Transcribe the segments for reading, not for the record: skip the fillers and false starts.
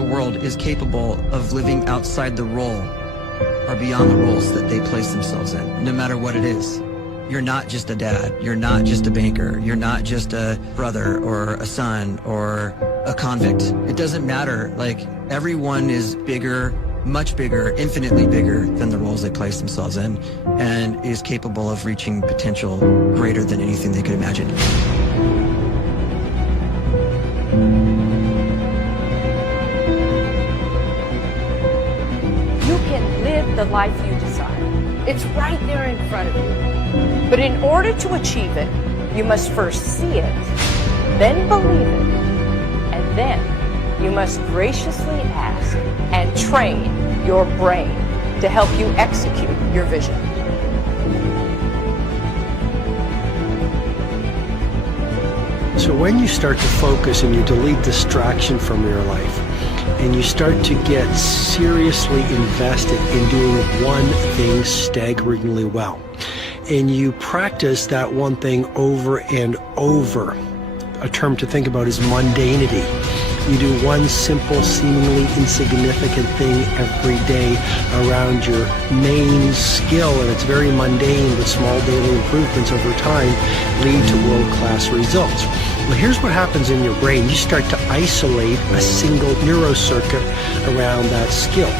the world is capable of living outside the role or beyond the roles that they place themselves in, no matter what it is. You're not just a dad, you're not just a banker, you're not just a brother or a son or a convict. It doesn't matter. Like, everyone is bigger, much bigger, infinitely bigger than the roles they place themselves in, and is capable of reaching potential greater than anything they could imagine. You can live the life you desire. It's right there in front of you. But in order to achieve it, you must first see it, then believe it, and then you must graciously ask and train your brain to help you execute your vision. So when you start to focus and you delete distraction from your life, and you start to get seriously invested in doing one thing staggeringly well, and you practice that one thing over and over, a term to think about is mundanity. You do one simple, seemingly insignificant thing every day around your main skill, and it's very mundane, but small daily improvements over time lead to world-class results. Well, here's what happens in your brain. You start to isolate a single neurocircuit around that skill,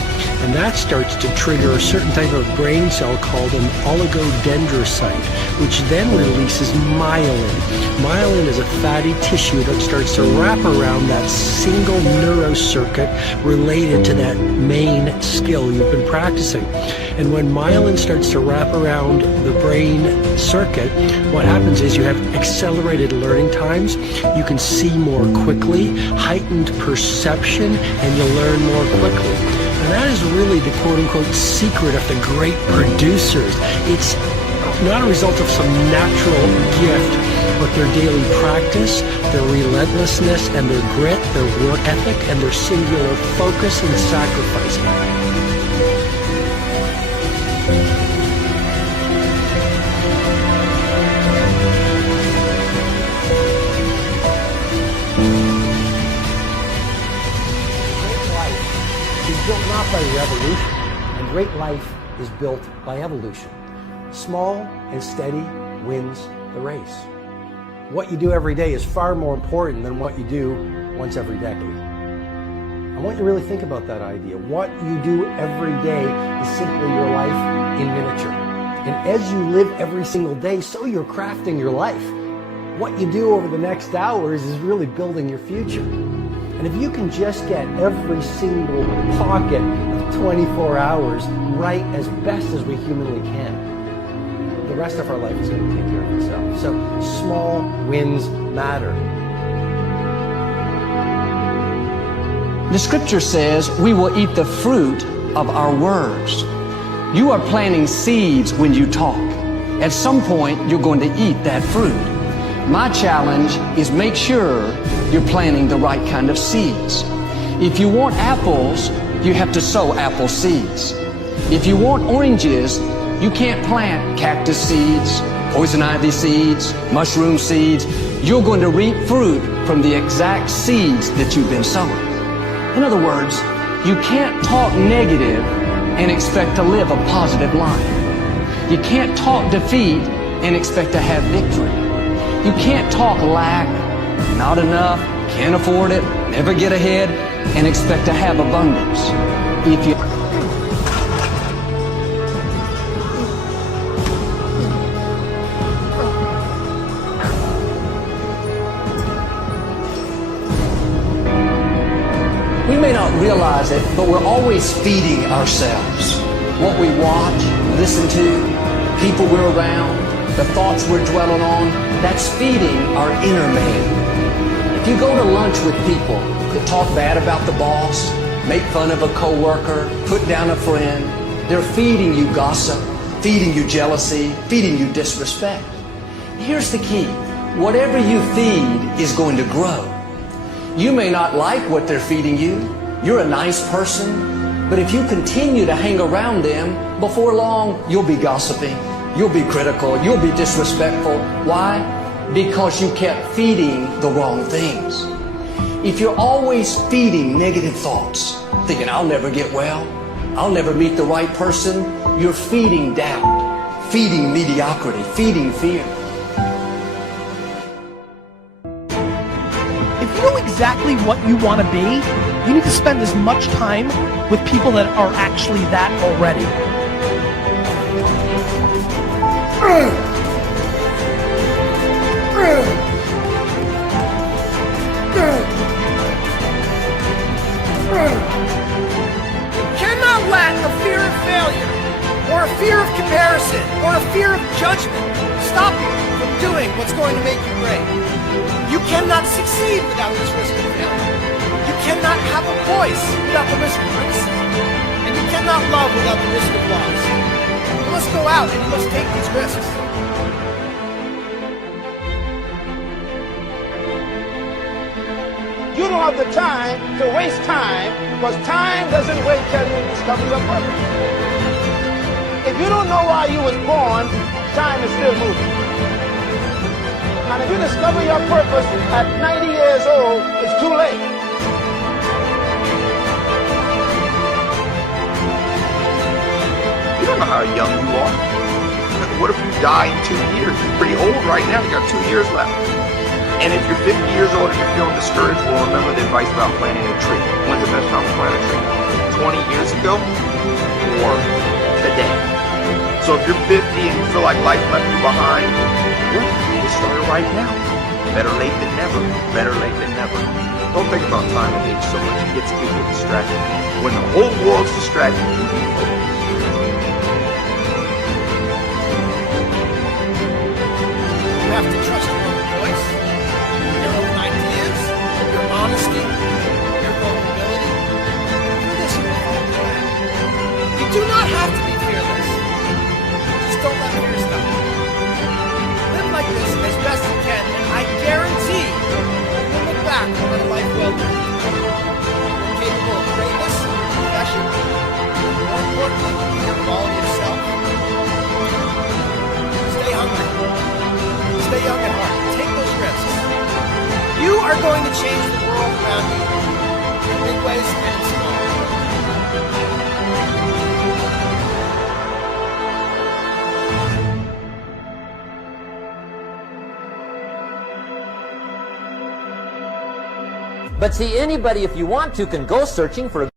and that starts to trigger a certain type of brain cell called an oligodendrocyte, which then releases myelin. Myelin is a fatty tissue that starts to wrap around that single neurocircuit related to that main skill you've been practicing. And when myelin starts to wrap around the brain circuit, what happens is you have accelerated learning times, you can see more quickly, heightened perception, and you'll learn more quickly. And that is really the quote-unquote secret of the great producers. It's not a result of some natural gift, but their daily practice, their relentlessness and their grit, their work ethic, and their singular focus and sacrifice. Built not by revolution, and great life is built by evolution. Small and steady wins the race. What you do every day is far more important than what you do once every decade. I want you to really think about that idea. What you do every day is simply your life in miniature. And as you live every single day, so you're crafting your life. What you do over the next hours is really building your future. And if you can just get every single pocket of 24 hours right as best as we humanly can, the rest of our life is going to take care of itself. So small wins matter. The scripture says we will eat the fruit of our words. You are planting seeds when you talk. At some point, you're going to eat that fruit. My challenge is make sure you're planting the right kind of seeds. If you want apples, you have to sow apple seeds. If you want oranges, you can't plant cactus seeds, poison ivy seeds, mushroom seeds. You're going to reap fruit from the exact seeds that you've been sowing. In other words, you can't talk negative and expect to live a positive life. You can't talk defeat and expect to have victory. You can't talk lack, not enough, can't afford it, never get ahead, and expect to have abundance. If you We may not realize it, but we're always feeding ourselves. What we watch, listen to, people we're around, the thoughts we're dwelling on, that's feeding our inner man. If you go to lunch with people that talk bad about the boss, make fun of a coworker, put down a friend, they're feeding you gossip, feeding you jealousy, feeding you disrespect. Here's the key. Whatever you feed is going to grow. You may not like what they're feeding you. You're a nice person, but if you continue to hang around them, before long, you'll be gossiping. You'll be critical. You'll be disrespectful. Why? Because you kept feeding the wrong things. If you're always feeding negative thoughts, thinking, I'll never get well, I'll never meet the right person, you're feeding doubt, feeding mediocrity, feeding fear. If you know exactly what you want to be, you need to spend as much time with people that are actually that already. Cannot let a fear of failure, or a fear of comparison, or a fear of judgment stop you from doing what's going to make you great. You cannot succeed without this risk of failure. You cannot have a voice without the risk of criticism. And you cannot love without the risk of loss. You must go out and you must take these risks. You don't have the time to waste time, because time doesn't wait till you discover your purpose. If you don't know why you was born, time is still moving. And if you discover your purpose at 90 years old, it's too late. You don't know how young you are. What if you die in 2 years? You're pretty old right now. You got 2 years left. And if you're 50 years old and you're feeling discouraged, well, remember the advice about planting a tree. When's the best time to plant a tree? 20 years ago or today? So if you're 50 and you feel like life left you behind, get started right now. Better late than never. Better late than never. Don't think about time and age so much. It gets people distracted. When the whole world's distracted, you can focus. You have to trust your own voice, your own ideas, your honesty, your vulnerability. Do this in your own way. You do not have to be fearless. Just don't let fear stop you. Live like this as best you can, and I guarantee you will look back on a life well lived. You're capable of greatness, profession, and more importantly, your quality of self. Stay hungry. Stay young at heart. Take those risks. You are going to change the world around you in big ways and in small. But see, anybody, if you want to, can go searching for a